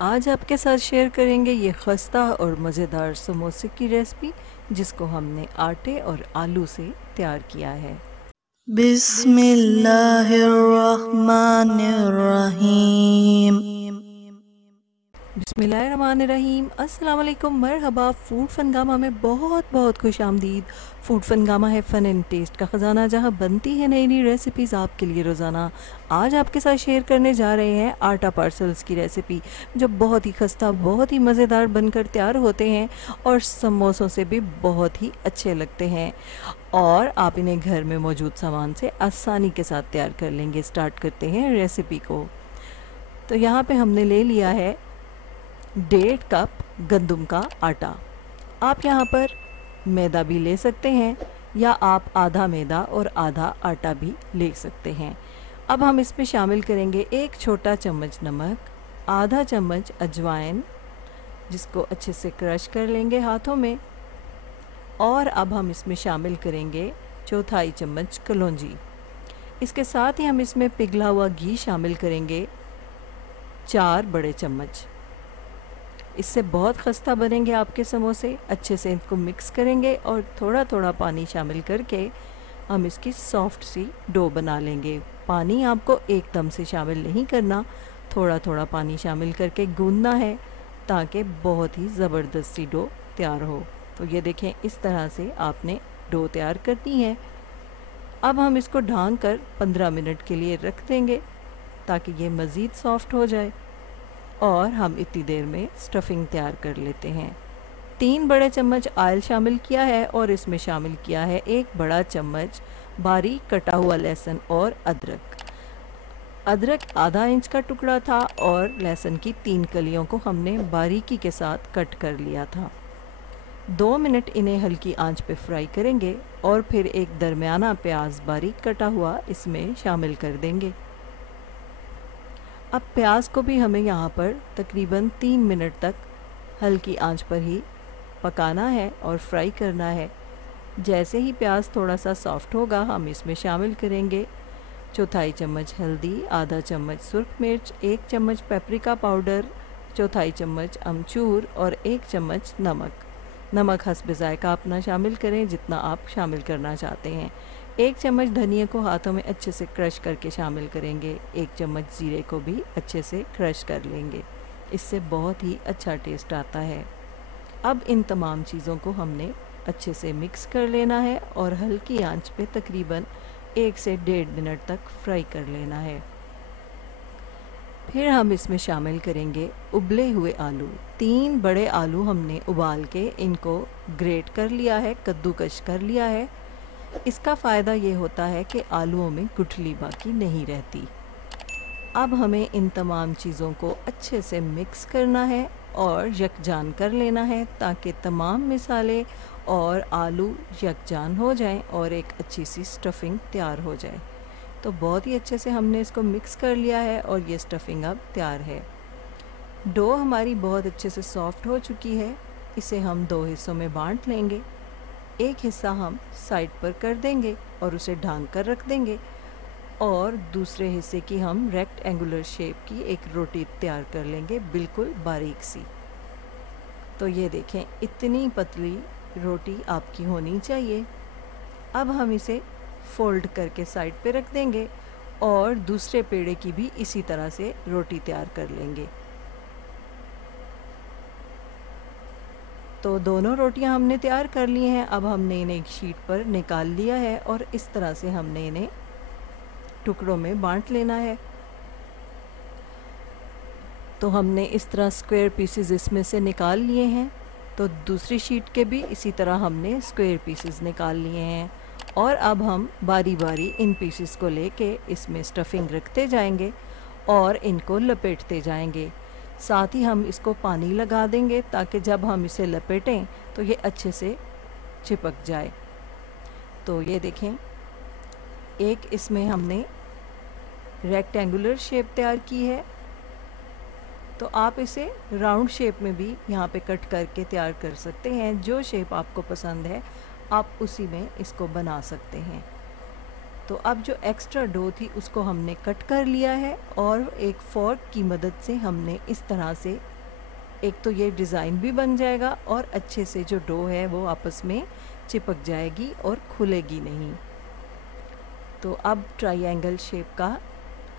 आज आपके साथ शेयर करेंगे ये खस्ता और मज़ेदार समोसे की रेसिपी, जिसको हमने आटे और आलू से तैयार किया है। बिस्मिल्लाहिर्रहमानिर्रहीम। बिस्मिल्लाहिर्रहमानिर्रहीम। अस्सलाम वालेकुम, मरहबा। फूड फनगामा में बहुत बहुत खुश आमदीद। फूड फनगामा है फ़न एंड टेस्ट का ख़जाना, जहां बनती है नई नई रेसिपीज़ आपके लिए रोज़ाना। आज आपके साथ शेयर करने जा रहे हैं आटा पार्सल्स की रेसिपी, जो बहुत ही खस्ता, बहुत ही मज़ेदार बनकर तैयार होते हैं और समोसों से भी बहुत ही अच्छे लगते हैं। और आप इन्हें घर में मौजूद सामान से आसानी के साथ तैयार कर लेंगे। स्टार्ट करते हैं रेसिपी को। तो यहाँ पे हमने ले लिया है 1.5 कप गंदम का आटा। आप यहाँ पर मैदा भी ले सकते हैं या आप आधा मैदा और आधा आटा भी ले सकते हैं। अब हम इसमें शामिल करेंगे 1 छोटा चम्मच नमक, आधा चम्मच अजवाइन, जिसको अच्छे से क्रश कर लेंगे हाथों में। और अब हम इसमें शामिल करेंगे 1/4 चम्मच कलौंजी। इसके साथ ही हम इसमें पिघला हुआ घी शामिल करेंगे 4 बड़े चम्मच। इससे बहुत खस्ता बनेंगे आपके समोसे। अच्छे से इनको मिक्स करेंगे और थोड़ा थोड़ा पानी शामिल करके हम इसकी सॉफ्ट सी डो बना लेंगे। पानी आपको एकदम से शामिल नहीं करना, थोड़ा थोड़ा पानी शामिल करके गूंदना है, ताकि बहुत ही ज़बरदस्त सी डो तैयार हो। तो ये देखें, इस तरह से आपने डो तैयार करनी है। अब हम इसको ढाँक कर 15 मिनट के लिए रख देंगे, ताकि ये मज़ीद सॉफ्ट हो जाए। और हम इतनी देर में स्टफिंग तैयार कर लेते हैं। 3 बड़े चम्मच ऑयल शामिल किया है और इसमें शामिल किया है 1 बड़ा चम्मच बारीक कटा हुआ लहसुन और अदरक। अदरक आधा इंच का टुकड़ा था और लहसुन की 3 कलियों को हमने बारीकी के साथ कट कर लिया था। 2 मिनट इन्हें हल्की आंच पे फ्राई करेंगे और फिर एक दरमियाना प्याज बारीक कटा हुआ इसमें शामिल कर देंगे। अब प्याज को भी हमें यहाँ पर तकरीबन 3 मिनट तक हल्की आंच पर ही पकाना है और फ्राई करना है। जैसे ही प्याज थोड़ा सा सॉफ्ट होगा, हम इसमें शामिल करेंगे 1/4 चम्मच हल्दी, आधा चम्मच सुर्ख मिर्च, 1 चम्मच पेपरिका पाउडर, 1/4 चम्मच अमचूर और 1 चम्मच नमक। नमक हस्ब ज़ायका अपना शामिल करें, जितना आप शामिल करना चाहते हैं। 1 चम्मच धनिया को हाथों में अच्छे से क्रश करके शामिल करेंगे। 1 चम्मच जीरे को भी अच्छे से क्रश कर लेंगे, इससे बहुत ही अच्छा टेस्ट आता है। अब इन तमाम चीज़ों को हमने अच्छे से मिक्स कर लेना है और हल्की आंच पे तकरीबन 1 से 1.5 मिनट तक फ्राई कर लेना है। फिर हम इसमें शामिल करेंगे उबले हुए आलू। 3 बड़े आलू हमने उबाल के इनको ग्रेट कर लिया है, कद्दूकश कर लिया है। इसका फ़ायदा ये होता है कि आलूओं में गुठली बाकी नहीं रहती। अब हमें इन तमाम चीज़ों को अच्छे से मिक्स करना है और यकजान कर लेना है, ताकि तमाम मसाले और आलू यकजान हो जाएं और एक अच्छी सी स्टफिंग तैयार हो जाए। तो बहुत ही अच्छे से हमने इसको मिक्स कर लिया है और ये स्टफिंग अब तैयार है। डो हमारी बहुत अच्छे से सॉफ्ट हो चुकी है। इसे हम 2 हिस्सों में बांट लेंगे। एक हिस्सा हम साइड पर कर देंगे और उसे ढांक कर रख देंगे, और दूसरे हिस्से की हम रेक्टेंगुलर शेप की एक रोटी तैयार कर लेंगे, बिल्कुल बारीक सी। तो ये देखें, इतनी पतली रोटी आपकी होनी चाहिए। अब हम इसे फोल्ड करके साइड पे रख देंगे और दूसरे पेड़े की भी इसी तरह से रोटी तैयार कर लेंगे। तो दोनों रोटियां हमने तैयार कर ली हैं। अब हमने इन्हें एक शीट पर निकाल लिया है और इस तरह से हमने इन्हें टुकड़ों में बांट लेना है। तो हमने इस तरह स्क्वायर पीसेस इसमें से निकाल लिए हैं। तो दूसरी शीट के भी इसी तरह हमने स्क्वायर पीसेस निकाल लिए हैं। और अब हम बारी बारी इन पीसेस को लेके इसमें स्टफिंग रखते जाएंगे और इनको लपेटते जाएंगे। साथ ही हम इसको पानी लगा देंगे, ताकि जब हम इसे लपेटें तो ये अच्छे से चिपक जाए। तो ये देखें, एक इसमें हमने रेक्टेंगुलर शेप तैयार की है। तो आप इसे राउंड शेप में भी यहाँ पे कट करके तैयार कर सकते हैं। जो शेप आपको पसंद है आप उसी में इसको बना सकते हैं। तो अब जो एक्स्ट्रा डो थी उसको हमने कट कर लिया है और एक फोर्क की मदद से हमने इस तरह से, एक तो ये डिज़ाइन भी बन जाएगा और अच्छे से जो डो है वो आपस में चिपक जाएगी और खुलेगी नहीं। तो अब ट्रायंगल शेप का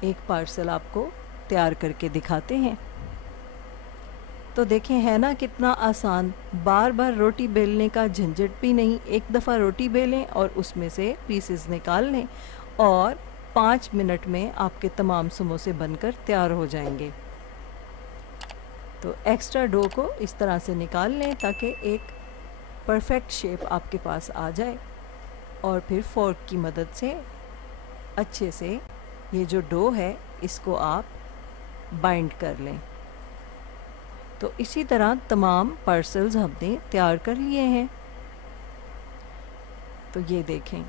एक पार्सल आपको तैयार करके दिखाते हैं। तो देखें, है ना कितना आसान, बार बार रोटी बेलने का झंझट भी नहीं। एक दफ़ा रोटी बेलें और उसमें से पीसेस निकाल लें और 5 मिनट में आपके तमाम समोसे बनकर तैयार हो जाएंगे। तो एक्स्ट्रा डो को इस तरह से निकाल लें ताकि एक परफेक्ट शेप आपके पास आ जाए और फिर फोर्क की मदद से अच्छे से ये जो डो है इसको आप बाइंड कर लें। तो इसी तरह तमाम पार्सल्स हमने तैयार कर लिए हैं। तो ये देखें,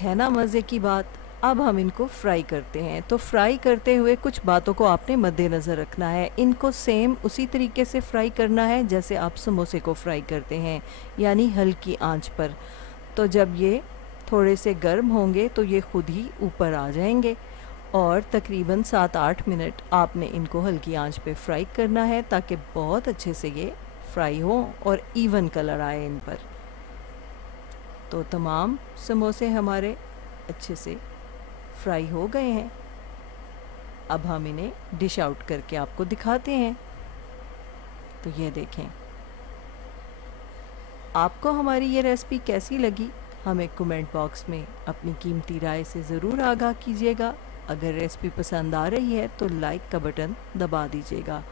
है ना मज़े की बात। अब हम इनको फ्राई करते हैं। तो फ्राई करते हुए कुछ बातों को आपने मद्देनज़र रखना है। इनको सेम उसी तरीके से फ्राई करना है जैसे आप समोसे को फ्राई करते हैं, यानी हल्की आंच पर। तो जब ये थोड़े से गर्म होंगे तो ये खुद ही ऊपर आ जाएंगे और तकरीबन 7-8 मिनट आपने इनको हल्की आंच पे फ्राई करना है ताकि बहुत अच्छे से ये फ्राई हो और इवन कलर आए इन पर। तो तमाम समोसे हमारे अच्छे से फ्राई हो गए हैं। अब हम इन्हें डिश आउट करके आपको दिखाते हैं। तो ये देखें, आपको हमारी ये रेसिपी कैसी लगी हमें कमेंट बॉक्स में अपनी कीमती राय से ज़रूर आगाह कीजिएगा। अगर रेसिपी पसंद आ रही है तो लाइक का बटन दबा दीजिएगा।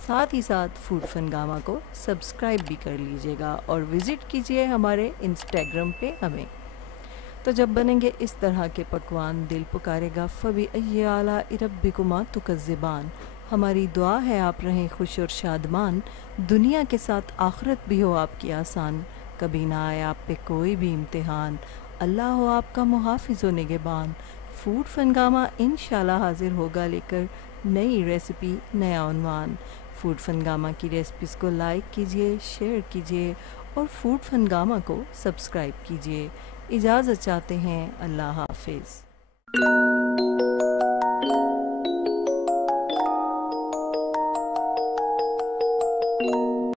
साथ ही साथ फूड फनगामा को सब्सक्राइब भी कर लीजिएगा और विज़िट कीजिए हमारे इंस्टाग्राम पे हमें। तो जब बनेंगे इस तरह के पकवान दिल पुकारेगा फ़बी अय्याला रब्बिकुमा तुकज़्ज़िबान। हमारी दुआ है आप रहें खुश और शादमान, दुनिया के साथ आखिरत भी हो आपकी आसान, कभी ना आए आप पे कोई भी इम्तिहान, अल्लाह हो आपका मुहाफ़िज़ व निगहबान। फूड फनगामा इंशाल्लाह हाजिर होगा लेकर नई रेसिपी, नया उन्वान। फूड फनगामा की रेसिपीज़ को लाइक कीजिए, शेयर कीजिए और फूड फनगामा को सब्सक्राइब कीजिए। इजाज़त चाहते हैं, अल्लाह हाफिज़।